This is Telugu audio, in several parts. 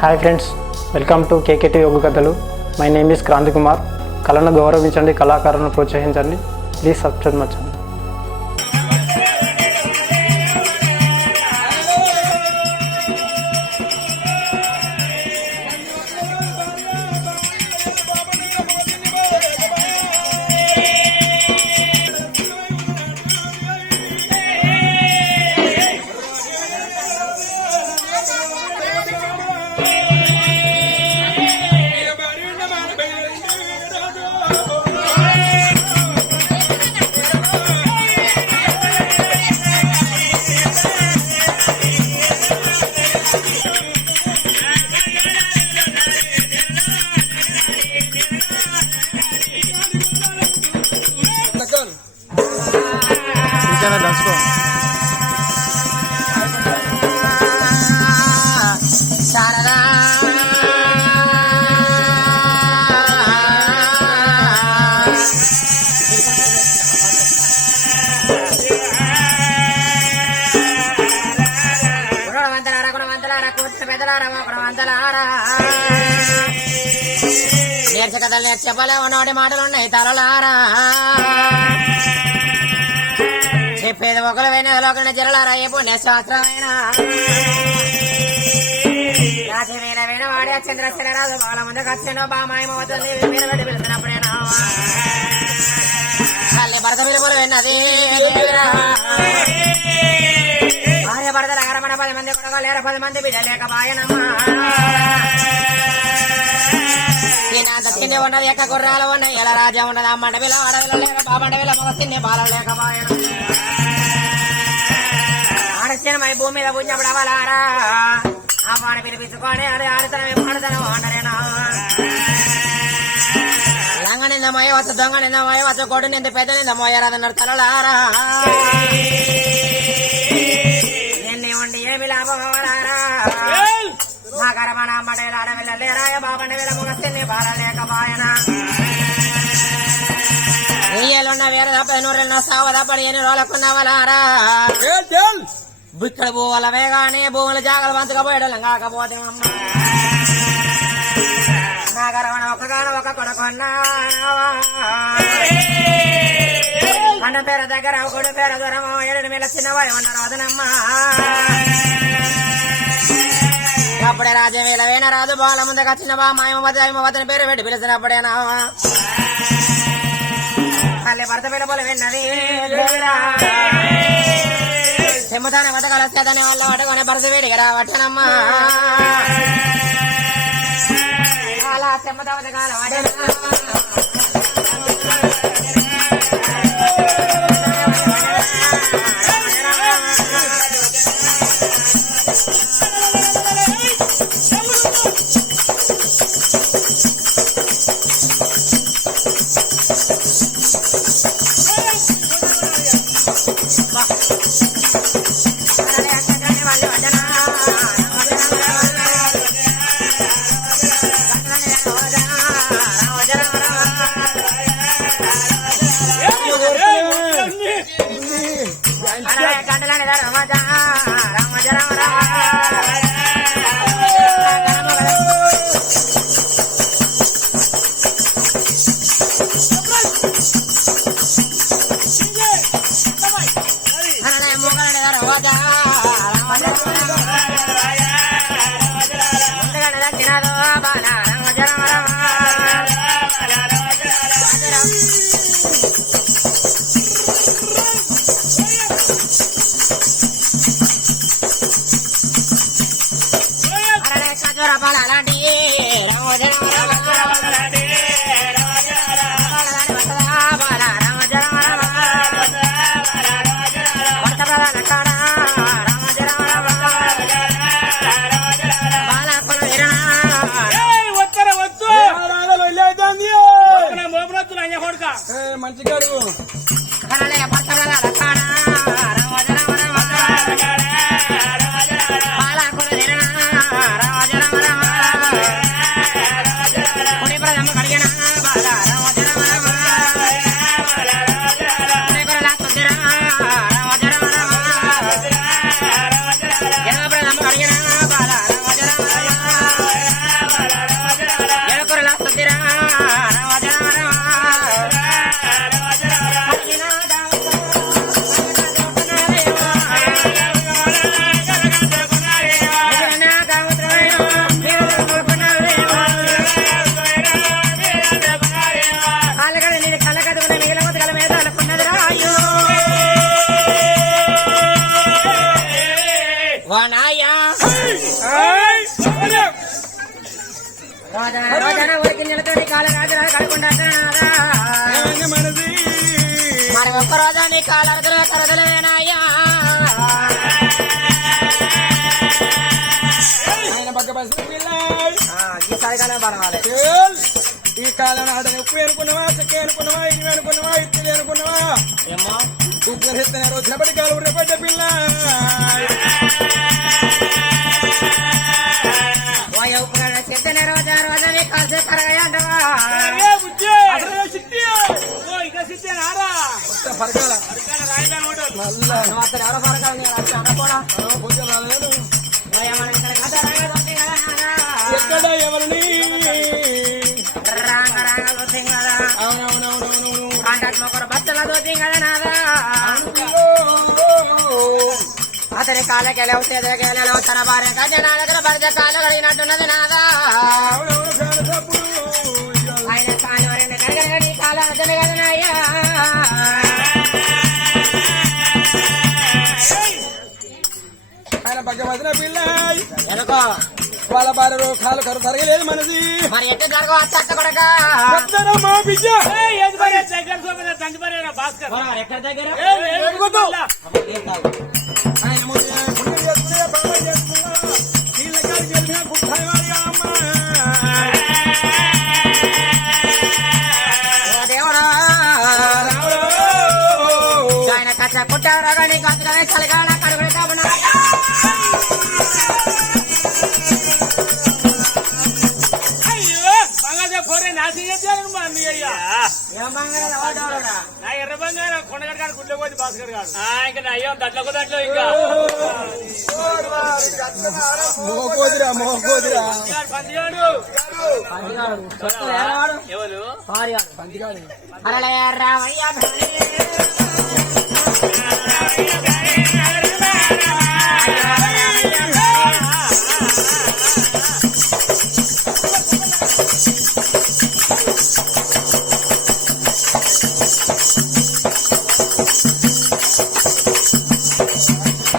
Hi friends, welcome to KKT Yoga కథలు. My name is Kranti Kumar. కళను గౌరవించండి, కళాకారులను ప్రోత్సహించండి. Please subscribe my channel. నేర్చకథలు నేర్చపలే ఉన్నవాడి మాటలున్నాయి తలలారా. చెప్పేది ఒకరు లోకల జరలారా. ఏ పుణ్య శాస్త్రమైన రాజమైన వాడి చంద్రశిలరాజు వాళ్ళ ముందుకు వచ్చాను. బామాయమవుతుంది మీరు పిలుస్తున్నప్పుడేనా తల్లి భరత పిలుపులు విన్నది. భార్య భరతల అరమణ 10 మంది కొడగ లేరు, 10 మంది బిడ్డ లేకపాయనమ్మా. తిండి ఉన్నది ఎక్క గుర్రాలు ఉన్నాయి, ఎలా రాజ్యం ఉన్నది. అమ్మంట పిల్ల ఆడవిల లేక బాబంట పిల్ల మగ తిన్నే బాలలు లేకపాయన. ఆడచ్చినమై భూమి మీద పుణ్యప్పుడు అవలారా. అమ్మాని పిలిపించుకొని అది ఆడుతనం పాడుతనం అంటనేనా. లంగ నింద మోయవచ్చు, దొంగ నింద మోయవచ్చు, కొడు నింద పెద్ద నింద మోయరాదన్నారు తలలారా. ఎన్ని ఉండి ఏమి లాభం అవలారా. మా గరమణ అమ్మటేల ఆడవిల్ల లేరాయ బాబండ వీళ్ళ మగ తిన్నే బాల లేకపాయన. నెయ్యేలున్న వేరే తప్ప 100 సావ తప్పని 8 రోజులకున్నవలారా. ఇక్కడ భూములవే గానీ భూముల జాగలు పంచకపోయడం కాకపోతే అమ్మ. నా గరమణ ఒక్కగాను ఒక కొడుకున్నా. పండ పేర దగ్గర కొడు పేర దూరము 7 మీద చిన్నవాయి ఉన్నారు వదనమ్మ. అప్పుడే రాజవేల వేన రాజు బాల ముందుగా చిన్న బా మాయమవతని పేరు పెట్టి పిలిచినప్పుడేనా తల్లి భర్త పిల్లలు విన్నది. చెమ్ముతానే వదగల సేదని వాళ్ళ పట్టుకొని భర్త వేడిగా రావట్టనమ్మా. అలా చెమ్ముతా వదగాల మంచిగా ఉరికి నిలతోటి కాలు రాజురాలు కడుకుంటా మరి ఒక్కరోజు నీ కాలరదులే కరదలేనాయ్యా ఈసారిగానే పడవాలి ఈ కాలం ఆడని ఉప్పు అనుకున్నావా చెక్క అనుకున్నావా ఇవి అనుకున్నావా ఇప్పుడు అనుకున్నావా ఏమో ఉప్పు ఎత్తున్నారు వచ్చినప్పటి కాలు రేపడ్డ పిల్ల చెప్తేనే రోజా రోజని కాసే కరగంటవా పరకాల నువ్వు అతను ఎవరో పరకాలి అనపోడా ఎక్కడ ఎవరిని రాంగ రాంగ దోసింగ్ కదా అవునవునవునవును కాంటాక్ట్ మొక్కరు బచ్చల దోసింగ్ కదా నాదా అతని కాళ్ళకెళ్ళవు చేదకెళ్ళవు తన భార్య గజనాల దగ్గర భర్త కాళ్ళు కడిగినట్టున్నది నాదా ఆయన కాళ్ళు రెండు కడగని కాళ్ళు అతను కదనయ్యా ఆయన పక్క వదిన పిల్ల ఎందుకో వాళ్ళ భార్య కాలు కరు తరగలేదు మనది మరి ఎట్టు జరగవు అత్త కొడక మా బిడ్డ ఎక్కడ దగ్గర ఆయన పుణ్యం చేసుకునే బాగా చేసుకున్నా వీళ్ళ కాడికి వెళ్ళినా గుట్టాయి వాడి అమ్మ దేవుడా ఆయన కచ్చ కుట్టారు కానీ కచ్చగానే చలిగాడ కడుగుడు కావునా ఎర్ర బంగారం కొండగడ గారు గుడ్లో పోతే భాస్కర్ గారు ఇంకా అయ్యో దట్లకు దట్లో ఇంకా మోకోదిరా మోకోదిరా పందిగాడు ఎవరు పంచిగాడు అరలే రామయ్య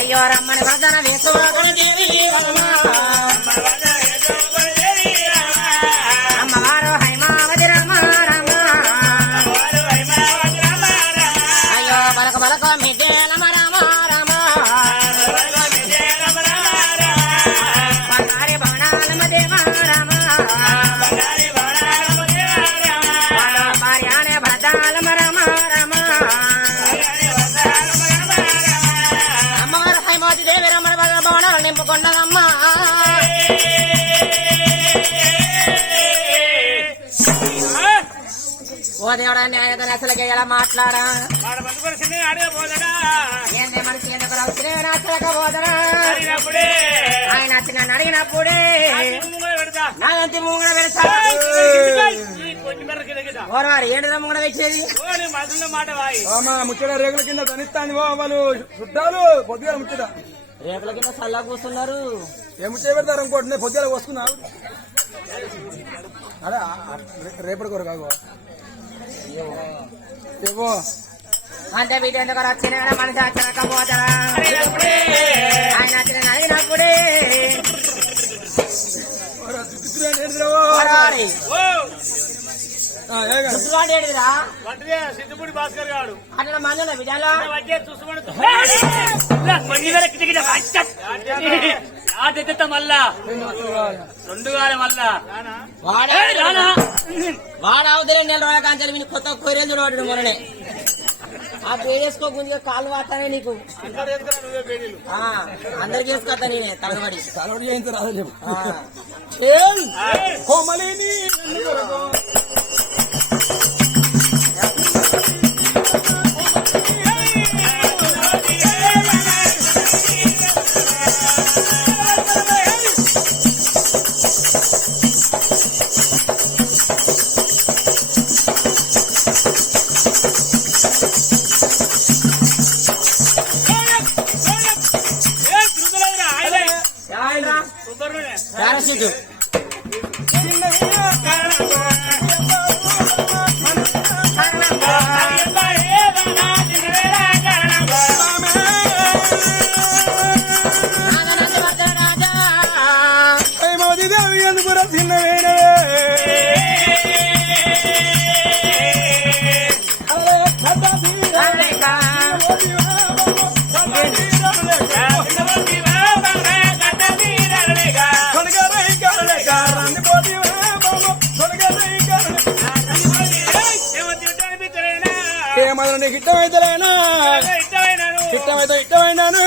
అయ్యో రమ్మని భజన వేసుకోకని అమ్మవారు హైమావతి రమ రమ అయ్యో బలక బలక మిదేలమ రమ రమ బంగారి భవనాలమ దేవ రమ భార్యానే భద్రాలమ రమ రమ అమ్మవారు హైమావతి దేవి రమణ భవనాలు నింపుకున్నదమ్మా ఓ దేవుడా న్యాయతను అసలుకి ఎలా మాట్లాడా ఏంటి మనిషి ఎందుకు రావచ్చు అసలకపోదరా ఆయన వచ్చిన అడిగినప్పుడే నాదంతి ముంగడ పెడతా ఓరవారు ఏంటిదా ముంగడ తెచ్చేది ముచ్చట రేగుల కింద తనిస్తాను వాళ్ళు చుట్టాలు పొద్దుగా ముచ్చట రేపుల కింద చల్లా కూర్చున్నారు ఏం ముచ్చట పెడతారు ఇంకోటి నేను పొద్దుగా వస్తున్నావు అదే రేపటి కొరకు కాగు ఏవో అంటే వీటి ఎందుకు వచ్చిన మనిషి వచ్చనకపోతారా ఆయన వచ్చిన అడిగినప్పుడే ఓరవారి ఏడిదిరా సిద్ధుపూడి భాస్కర్ గారు అట్లా మంది విధాలా మళ్ళా 2 గాలి మళ్ళా వాడవుతులే 4 రోజుల కాంచాలి మీ కొత్త కొరియలు చూడవాడు మొన్ననే ఆ పేరేసుకో గుంజుగా కాళ్ళు వాడతానే నీకు అందరికి వేసుకోతా నేనే తలబడి తలబడి చేయించు రాదు చెప్పు కోమలిని పారాషూట్ దేవి ఎందుకు చిన్న వేణవే నీకు ఇష్టమైతేనా ఇష్టమైనాను ఇష్టమైనాను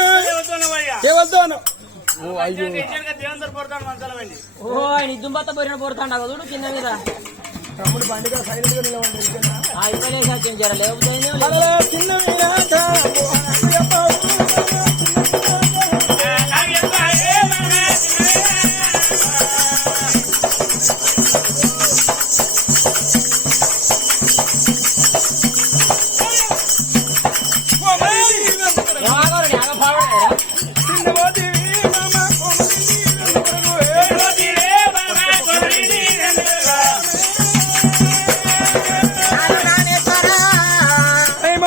ఏవద్దాను దేవంతర పొడతాడు మంచాల వెళ్ళి ఓ ఆయన దుంబత్త పొరిన పొరుతాండ చూడు కింద మీద తమ్ముడు బండిగా సైలెంట్ గా నిలవండి అయిపోయి జర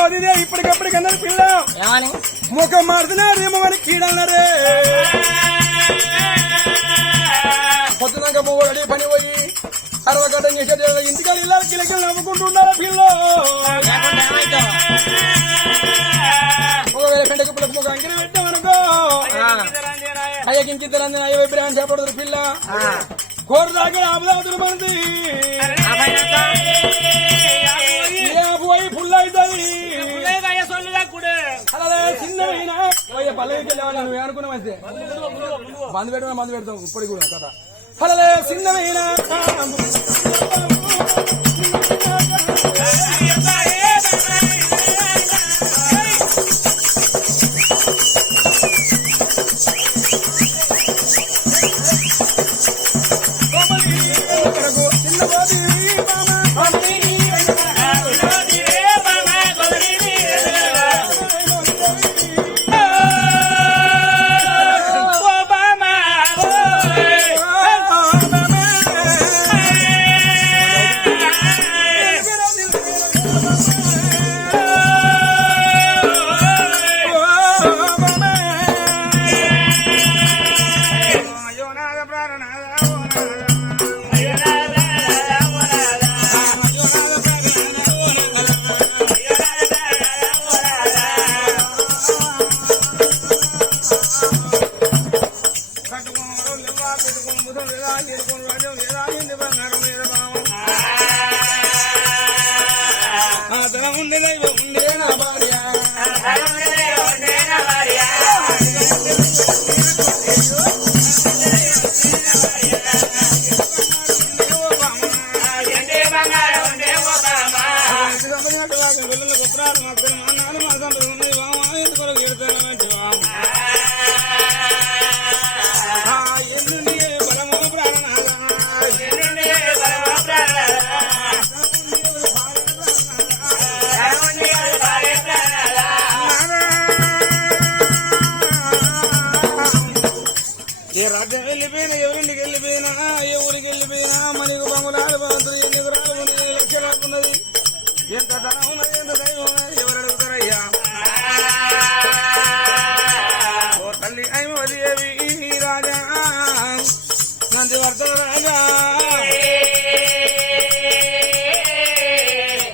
లేకపోతే ఇప్పటికప్పటికన్నా పిల్ల ఏమని ముఖం మారుతున్నారేమో అని కీడన్నారే పొద్దునాక మొగడి పని పోయి అరవగడ్డ చేసే ఇంటికాడ ఇలా కిలకిలు నవ్వుకుంటున్నారా పిల్ల ఒకవేళ పెండకి పిల్లకి ముఖం అంకిరి పెట్టామనుకో అయ్యకించిద్దరంది అయ్య వైపు చేపడదు పిల్ల కోరు దాకా ఆపదాతులు మంది పోయి ఫుల్ అవుతుంది అలా చిన్నమైనా పోయే పల్లవికి వెళ్ళాలి నువ్వు అనుకున్నా మంచి మందు పెట్టడం మందు పెడతాం ఇప్పటికి కూడా కథ అలా చిన్నమైనా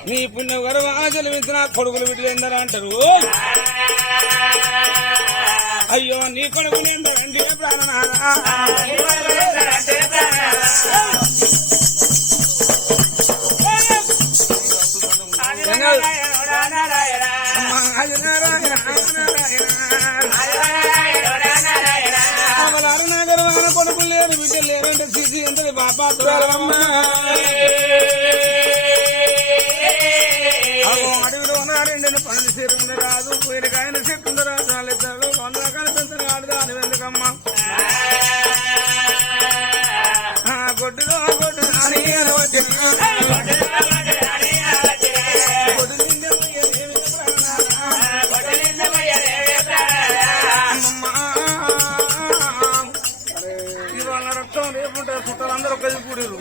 నీ పుణ్య గర్వ జలవించిన కొడుకులు వీటిలో ఎందరూ అంటారు అయ్యో నీ కొడుకులు ఎందరంటే ప్రాణనాథా నాగరవాన కొడుకులు లేరు బిడ్డలు లేరంటే చూసి ఎంత బాబా అడవిలో ఉన్నాడండి పనులు చేరుకుంది రాదు పోయినకాయన చెట్టుంది రాదు రాలేదు వంద రకాల పెంచని ఆడుదా అని ఎందుకమ్మా గొడ్డులో గొడ్డు అని ఇవాళ రక్తం రేపుంటారు చుట్టాలందరూ ఒక్కది కూడిరు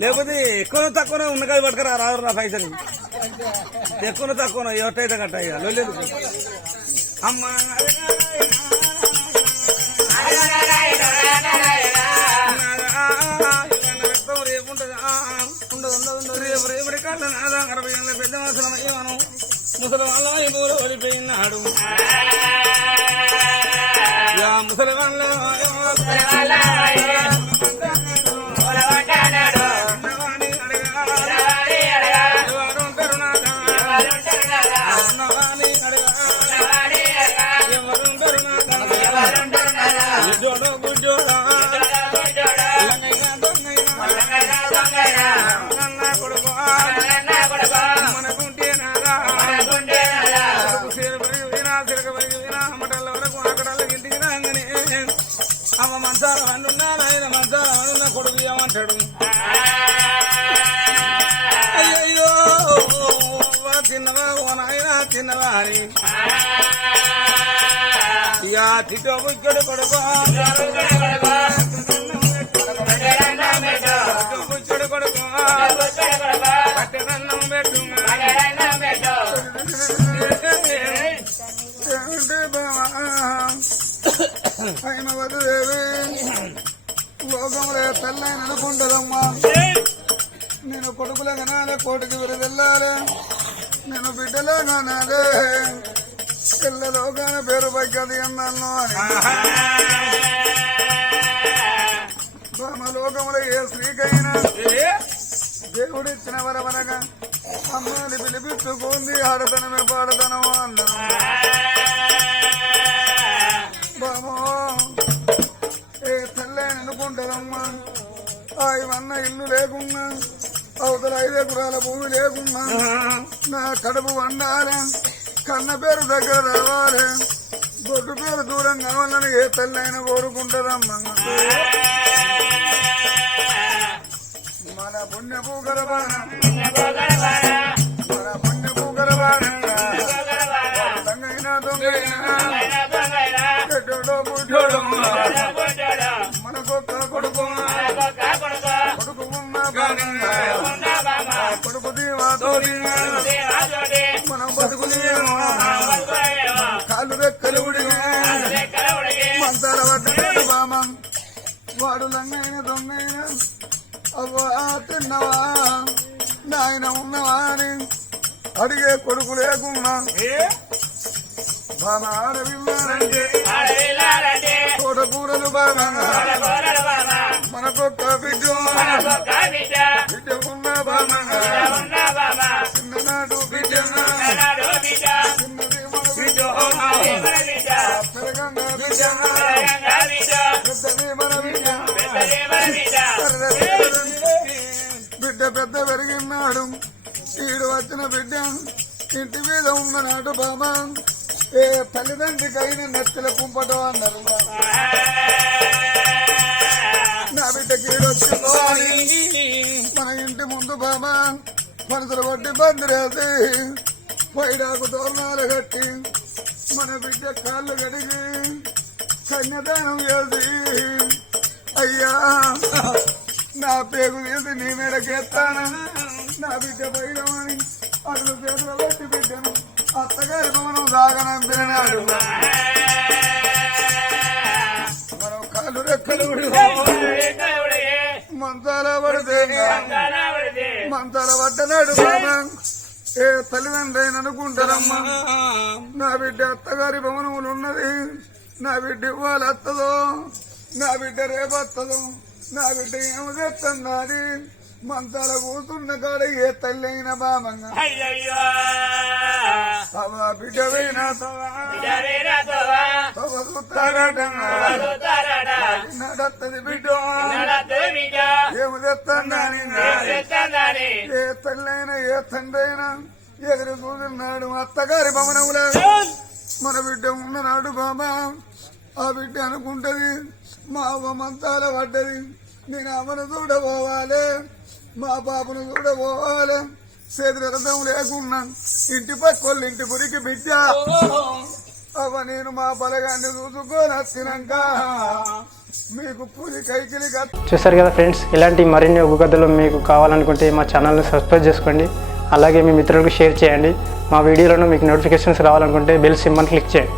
లేకపోతే ఎక్కువ తక్కువ ఉన్న కాదు పట్టుకురా రాదు నా పైసలు ఎక్కువ తక్కువ ఎవరైతే కట్ట లేదు అమ్మా రక్తం రేపుంటది ఉండదు రేపు రేపటి కాళ్ళ నాదా 60 ఏళ్ళ పెద్ద మనుషులం అయ్యాను ముసలి వాళ్ళ ఊరు ఓడిపోయినాడు ముసలి వాళ్ళ చిరక వరిగిన అమ్మటల్ల వరకు అక్కడల్ల ఇంటికి రాగానే అమ్మ మంచాల వండున్నా నాయన మంచాల వండున్నా కొడుకు ఏమంటాడు అయ్యో తిన్నవా ఓ నాయన తిన్నవా అని ఇక తిట్టో బుక్కడు కొడుకు బుచ్చడు కొడుకు కట్టెదన్నం పెట్టు ఆయన వదిలేవి లోకంలో తెల్లని అనుకుంటుందమ్మా నేను కొడుకులే కనాలే కోటికి వెళ్ళాలి నేను బిడ్డలే కనాలే పిల్లలోకాన పేరు పగ్గది అన్నాను అని లోకంలో ఏ స్త్రీకైనా దేవుడిచ్చిన వరవనగా అమ్మాని పిలిపించుకుంది ఆడతనమే పాడతనం అన్నాను బామో ఏ తల్లే అనుకుంటుందమ్మా ఇవన్న ఇల్లు లేకున్నా అవతల 5 ఎకరాల భూమి లేకున్నా నా కడుపు వండాలి కన్న పేరు దగ్గర రావాలి గొడ్డు పేరు దూరం కావాలని ఏ తల్లైనా కోరుకుంటుందమ్మా మన పుణ్యపు గరబాన మన పుణ్యపు గరబాన దొంగైనా దొంగైనా చెడ్డోడో బుడ్డోడో మనకొక్క కొడుకు కొడుకు ఉన్న కొడుకు దీవాతోడి మనం బతుకులేమో కాళ్ళు రెక్కలు ఉడిగా మంతాల పడ్డాడు బామ వాడు లంగైన దొంగైనా అవ్వా తిన్నవా నాయన ఉన్నవా అని అడిగే కొడుకు లేకున్నా బామ ఆడవిల్లారంటే తోటకూరలు బాగా మనకొక్క బిడ్డ ఉన్న బామ చిన్ననాడు బిడ్డ చిన్నది మన బిడ్డ పెరగంగా బిడ్డ పెద్దది మన బిడ్డ బిడ్డ పెద్ద పెరిగినాడు ఈడు వచ్చిన బిడ్డ ఇంటి మీద ఉన్ననాడు బామా ఏ తల్లిదండ్రికైనా నెత్తిల కుంపటం అన్నారు నా బిడ్డ కీడొచ్చిందో అని మన ఇంటి ముందు బామా మనసులు కొట్టి బందిరేసి పైడాకు తోరణాలు కట్టి మన బిడ్డ కాళ్ళు కడిగి కన్యదానం చేసి అయ్యా నా పేగు తీసి నీ మీదకెత్తాను నా బిడ్డ పైడమని అసలు పేగులు పెట్టి బిడ్డను అత్తగారి భవనం సాగనంపినాడు మనం కాళ్ళు రెక్కలు మంచాల పడితే మంచాల పడ్డనాడు బాబా ఏ తల్లిదండ్రి అనుకుంటారమ్మా నా బిడ్డ అత్తగారి భవనములు ఉన్నది నా బిడ్డ ఇవ్వాలి అత్తదో నా బిడ్డ రేపత్తదో నా బిడ్డ ఏమి తెస్తుందని మంచాల కూతున్న కాడ ఏ తల్లి అయిన బామంగా తవా బిడ్డవైనా నడత్తది బిడ్డ ఏమి తెస్తుందని ఏ తల్లైనా ఏ తండ్రి అయినా ఎదురు చూస్తున్నాడు అత్తగారి భవనములే మన బిడ్డ ఉన్ననాడు బాబా ఆ బిడ్డ అనుకుంటది మా అవ్వ మంచాల పడ్డది నేను అమ్మను చూడబోవాలి మా బాబును చూడబోవాలి చేతుల రథం లేకున్నా ఇంటి పక్కోళ్ళు ఇంటి గురికి బిడ్డ అవ్వ నేను మా బలగాన్ని చూసుకొని వచ్చినాక మీకు పూజ కైకిలి చూసారు కదా ఫ్రెండ్స్, ఇలాంటి మరిన్ని ఒగ్గు కథలు మీకు కావాలనుకుంటే మా ఛానల్ని సబ్స్క్రైబ్ చేసుకోండి. అలాగే మీ మిత్రులకు షేర్ చేయండి. మా వీడియోలను మీకు నోటిఫికేషన్స్ రావాలనుకుంటే బెల్ సింబల్ క్లిక్ చేయండి.